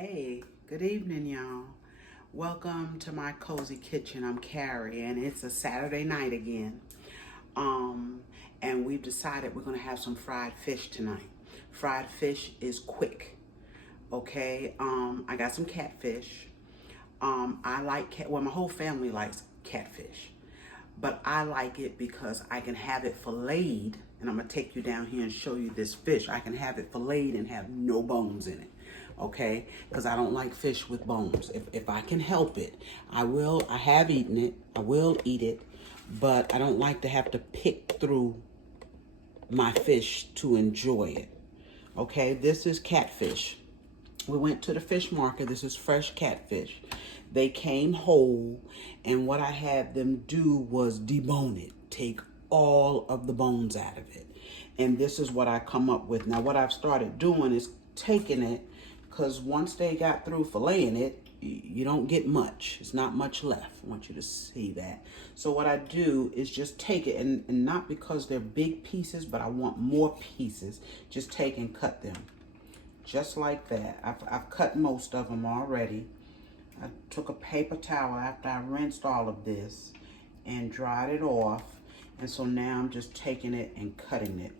Hey, good evening, y'all. Welcome to my cozy kitchen. I'm Carrie, and it's a Saturday night again. And we've decided we're gonna have some fried fish tonight. Fried fish is quick. Okay. I got some catfish. I like well, my whole family likes catfish, but I like it because I can have it filleted, and I'm gonna take you down here and show you this fish. I can have it filleted and have no bones in it, okay? Because I don't like fish with bones. If I can help it, I will. I have eaten it. I will eat it, but I don't like to have to pick through my fish to enjoy it. Okay, this is catfish. We went to the fish market. This is fresh catfish. They came whole, and what I had them do was debone it, take all of the bones out of it. And this is what I come up with. Now, what I've started doing is taking it, because once they got through filleting it, you don't get much. It's not much left. I want you to see that. So what I do is just take it, and not because they're big pieces, but I want more pieces. Just take and cut them. Just like that. I've cut most of them already. I took a paper towel after I rinsed all of this and dried it off. And so now I'm just taking it and cutting it.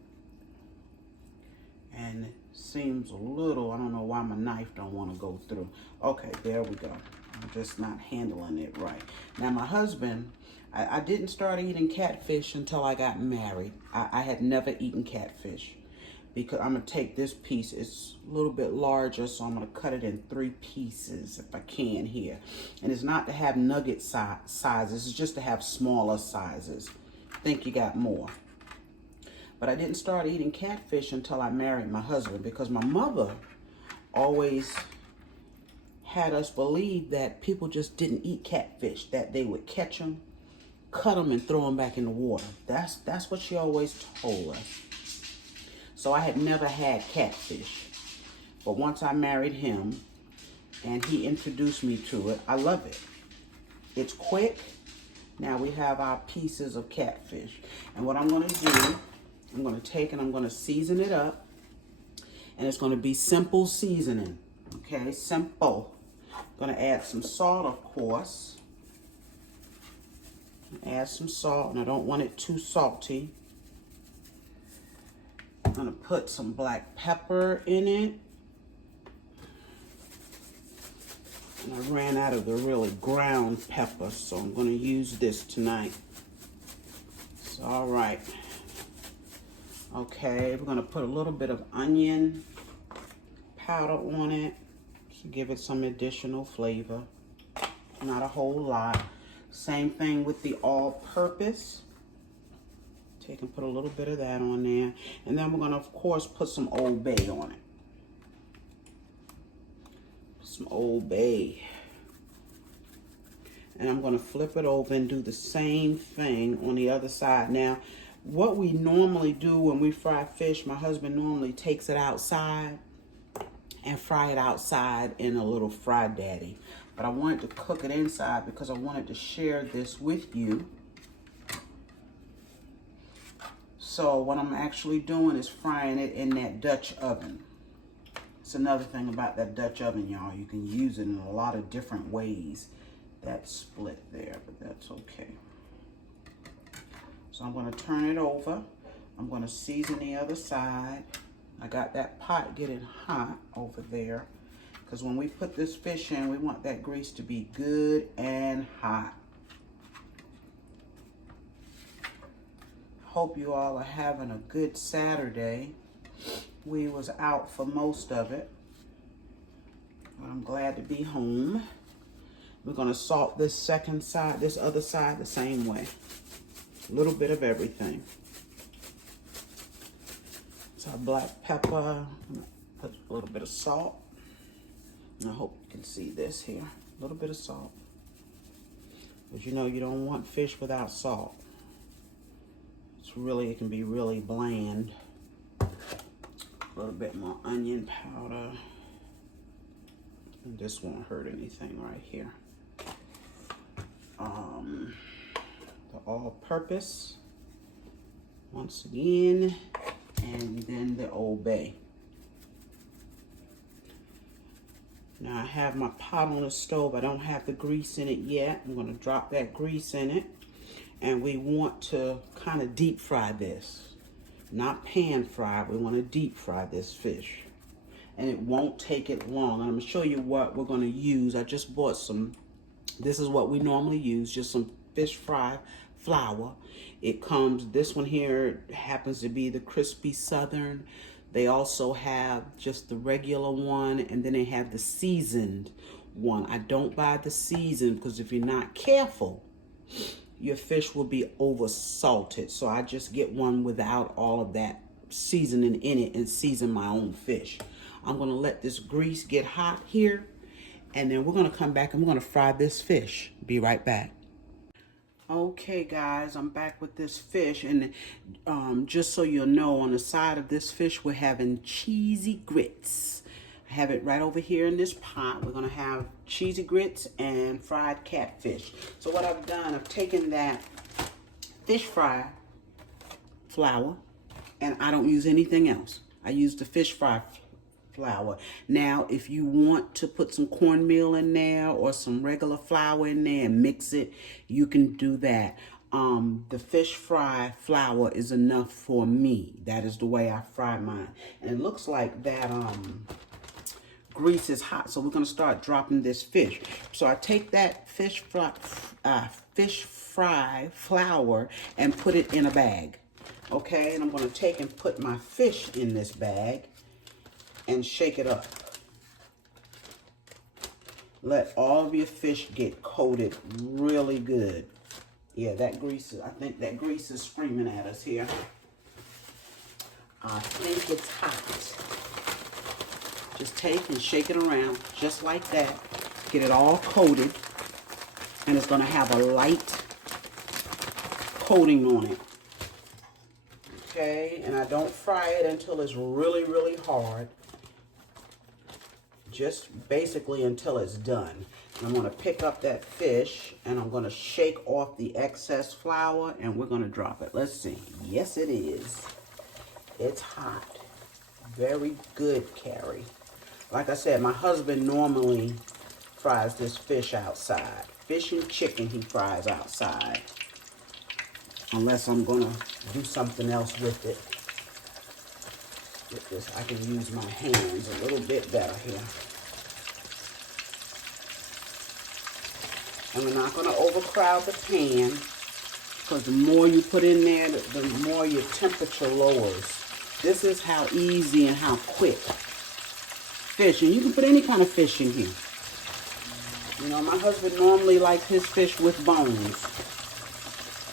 And it seems a little, I don't know why my knife don't want to go through. Okay, there we go. I'm just not handling it right. Now my husband, I didn't start eating catfish until I got married. I had never eaten catfish. Because I'm going to take this piece, it's a little bit larger, so I'm going to cut it in 3 pieces if I can here. And it's not to have nugget sizes, it's just to have smaller sizes. Think you got more. But I didn't start eating catfish until I married my husband, because my mother always had us believe that people just didn't eat catfish, that they would catch them, cut them, and throw them back in the water. That's what she always told us. So I had never had catfish. But once I married him and he introduced me to it, I love it. It's quick. Now we have our pieces of catfish. And what I'm going to do, I'm going to take and I'm going to season it up. And it's going to be simple seasoning. Okay, simple. I'm going to add some salt, of course. Add some salt, and I don't want it too salty. I'm going to put some black pepper in it. And I ran out of the really ground pepper, so I'm going to use this tonight. It's all right. Okay, we're going to put a little bit of onion powder on it to give it some additional flavor. Not a whole lot. Same thing with the all-purpose. Take and put a little bit of that on there. And then we're going to, of course, put some Old Bay on it. Some Old Bay. And I'm going to flip it over and do the same thing on the other side. Now, what we normally do when we fry fish, my husband normally takes it outside and fry it outside in a little Fry Daddy. But I wanted to cook it inside because I wanted to share this with you. So what I'm actually doing is frying it in that Dutch oven. It's another thing about that Dutch oven, y'all. You can use it in a lot of different ways. That's split there, but that's okay. So I'm going to turn it over. I'm going to season the other side. I got that pot getting hot over there, because when we put this fish in, we want that grease to be good and hot. Hope you all are having a good Saturday. We was out for most of it, but I'm glad to be home. We're going to salt this second side, this other side the same way. A little bit of everything. It's our black pepper. Put a little bit of salt. I hope you can see this here. A little bit of salt. But you know you don't want fish without salt. It can be really bland. A little bit more onion powder. And this won't hurt anything right here. The all-purpose, once again, and then the Old Bay. Now I have my pot on the stove. I don't have the grease in it yet. I'm going to drop that grease in it. And we want to kind of deep fry this. Not pan fry, we want to deep fry this fish. And it won't take it long. And I'm going to show you what we're going to use. I just bought some, this is what we normally use, just some fish fry flour. It comes, this one here happens to be the Crispy Southern. They also have just the regular one, and then they have the seasoned one. I don't buy the seasoned because if you're not careful, your fish will be over salted. So I just get one without all of that seasoning in it and season my own fish. I'm gonna let this grease get hot here, and then we're gonna come back and we're gonna fry this fish. Be right back. Okay guys, I'm back with this fish, and just so you'll know, on the side of this fish we're having cheesy grits. I have it right over here in this pot. We're gonna have cheesy grits and fried catfish. So what I've done, I've taken that fish fry flour, and I don't use anything else. I use the fish fry flour. Now, if you want to put some cornmeal in there or some regular flour in there and mix it, you can do that. The fish fry flour is enough for me. That is the way I fry mine. And it looks like that grease is hot, so we're going to start dropping this fish. So I take that fish fry flour and put it in a bag. Okay, and I'm going to take and put my fish in this bag and shake it up. Let all of your fish get coated really good. Yeah, that grease, I think that grease is screaming at us here. I think it's hot. Just take and shake it around just like that. Get it all coated, and it's going to have a light coating on it. Okay, and I don't fry it until it's really, really hard. Just basically until it's done. And I'm going to pick up that fish, and I'm going to shake off the excess flour, and we're going to drop it. Let's see. Yes, it is. It's hot. Very good, Carrie. Like I said, my husband normally fries this fish outside. Fish and chicken he fries outside. Unless I'm going to do something else with it. With this, I can use my hands a little bit better here. And we're not going to overcrowd the pan, because the more you put in there, the more your temperature lowers. This is how easy and how quick fish, and you can put any kind of fish in here. You know, my husband normally likes his fish with bones.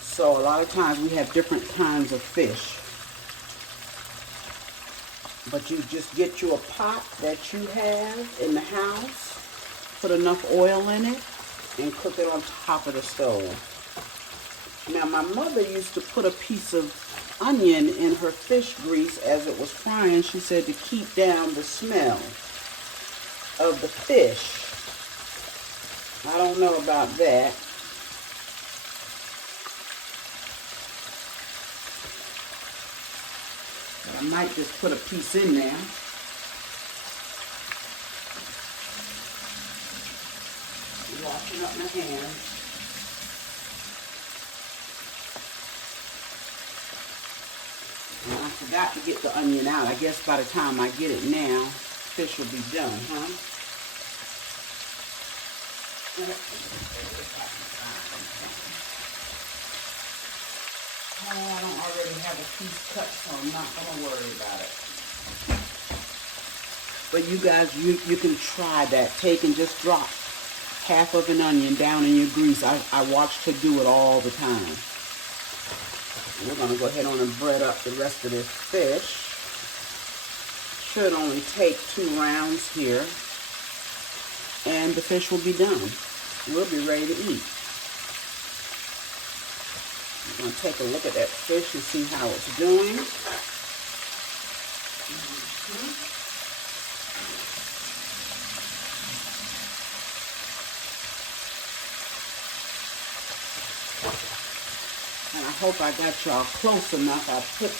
So a lot of times we have different kinds of fish. But you just get you a pot that you have in the house, put enough oil in it, and cook it on top of the stove. Now, my mother used to put a piece of onion in her fish grease as it was frying. She said to keep down the smell of the fish. I don't know about that. I might just put a piece in there. Washing up my hands. And I forgot to get the onion out. I guess by the time I get it now, fish will be done, huh? Oh, I don't already have a piece cut, so I'm not going to worry about it. But you guys, you can try that. Take and just drop half of an onion down in your grease. I watched her do it all the time. We're going to go ahead on and bread up the rest of this fish. Should only take 2 rounds here. And the fish will be done. We'll be ready to eat. I'm going to take a look at that fish and see how it's doing. And I hope I got y'all close enough. I put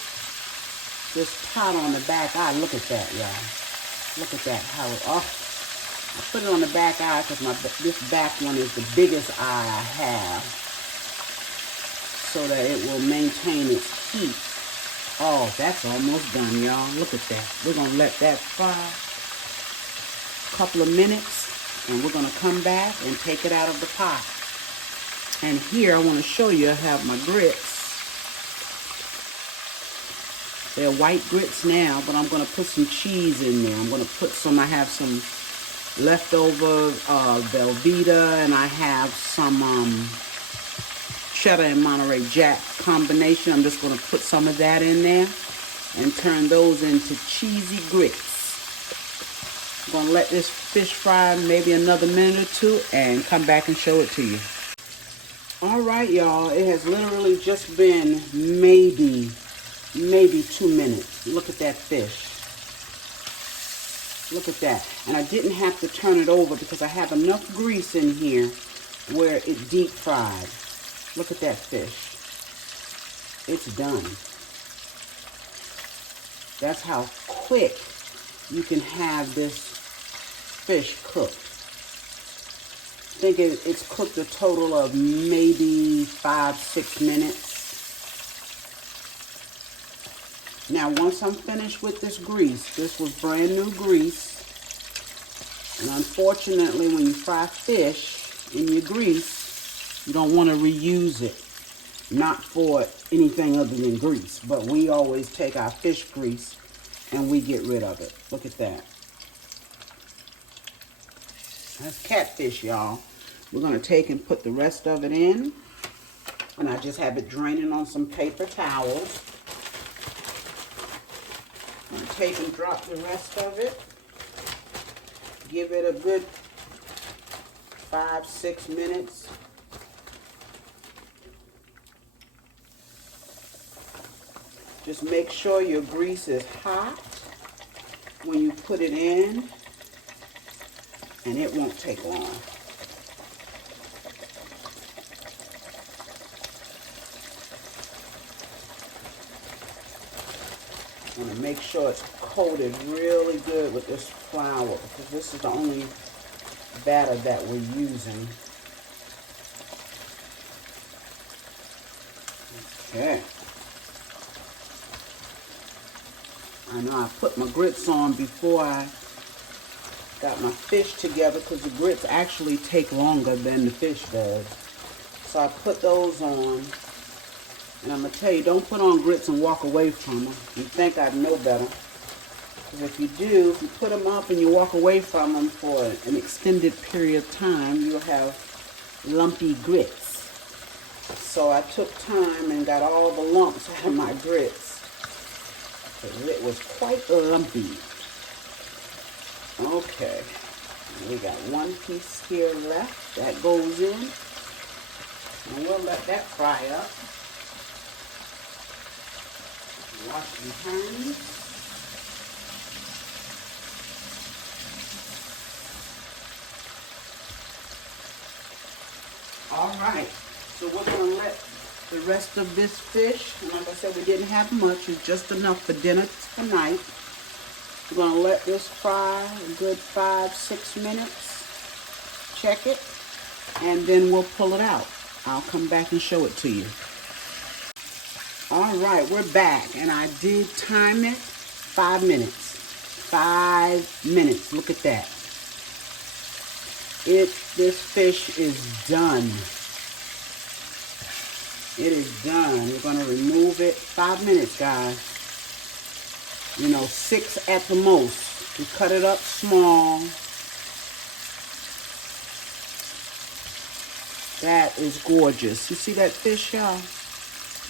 this pot on the back. Look at that, y'all. Look at that. How it, oh, I put it on the back eye because this back one is the biggest eye I have, so that it will maintain its heat. Oh, that's almost done, y'all. Look at that. We're going to let that fry a couple of minutes, and we're going to come back and take it out of the pot. And here I want to show you I have my grits. They're white grits now, but I'm going to put some cheese in there. I'm going to put some, I have some leftover Velveeta, and I have some cheddar and Monterey Jack combination. I'm just going to put some of that in there and turn those into cheesy grits. I'm going to let this fish fry maybe another minute or two and come back and show it to you. All right, y'all, it has literally just been maybe 2 minutes. Look at that fish. Look at that. And I didn't have to turn it over because I have enough grease in here where it deep fried. Look at that fish. It's done. That's how quick you can have this fish cooked. I think it's cooked a total of maybe 5-6 minutes. Now, once I'm finished with this grease, this was brand new grease. And unfortunately, when you fry fish in your grease, you don't want to reuse it. Not for anything other than grease, but we always take our fish grease and we get rid of it. Look at that. That's catfish, y'all. We're going to take and put the rest of it in. And I just have it draining on some paper towels. I'm going to take and drop the rest of it. Give it a good 5-6 minutes. Just make sure your grease is hot when you put it in, and it won't take long. I'm going to make sure it's coated really good with this flour, because this is the only batter that we're using. Okay. I know I put my grits on before I got my fish together, because the grits actually take longer than the fish does. So I put those on. And I'm going to tell you, don't put on grits and walk away from them. You think I'd know better. Because if you do, if you put them up and you walk away from them for an extended period of time, you'll have lumpy grits. So I took time and got all the lumps out of my grits. Because it was quite lumpy. Okay. We got one piece here left. That goes in. And we'll let that fry up. Wash your hands. All right, so we're going to let the rest of this fish, and like I said, we didn't have much, it's just enough for dinner tonight. We're going to let this fry a good 5-6 minutes. Check it, and then we'll pull it out. I'll come back and show it to you. All right, we're back, and I did time it 5 minutes. 5 minutes. Look at that. This fish is done. It is done. We're going to remove it. 5 minutes, guys. You know, 6 at the most. We cut it up small. That is gorgeous. You see that fish, y'all?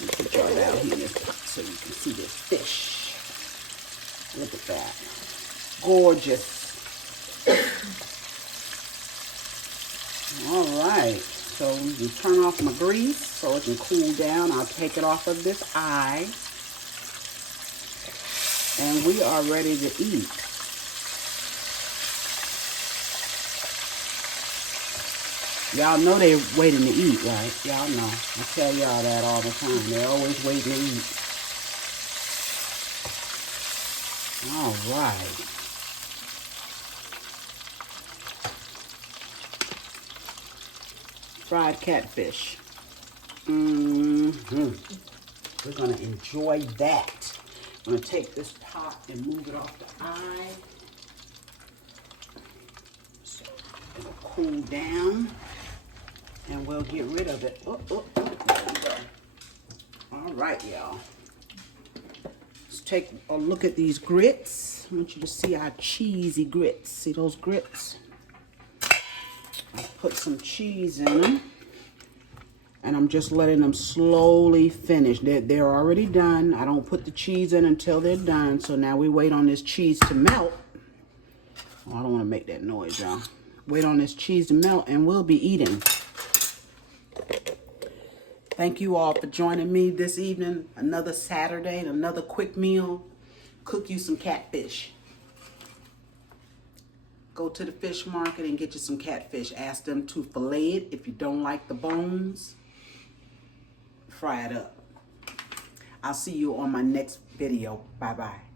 Let me put y'all down here so you can see this fish. Look at that. Gorgeous. All right. So you turn off my grease so it can cool down. I'll take it off of this eye. And we are ready to eat. Y'all know they're waiting to eat, right? Y'all know. I tell y'all that all the time. They're always waiting to eat. All right. fried catfish. We're gonna enjoy that. I'm gonna take this pot and move it off the eye. So it'll cool down and we'll get rid of it. There we go. All right, y'all. Let's take a look at these grits. I want you to see our cheesy grits. See those grits? I put some cheese in them. And I'm just letting them slowly finish. They're already done. I don't put the cheese in until they're done. So now we wait on this cheese to melt. Oh, I don't want to make that noise, y'all. Wait on this cheese to melt and we'll be eating. Thank you all for joining me this evening. Another Saturday, another quick meal. Cook you some catfish. Go to the fish market and get you some catfish. Ask them to fillet it if you don't like the bones. Fry it up. I'll see you on my next video. Bye-bye.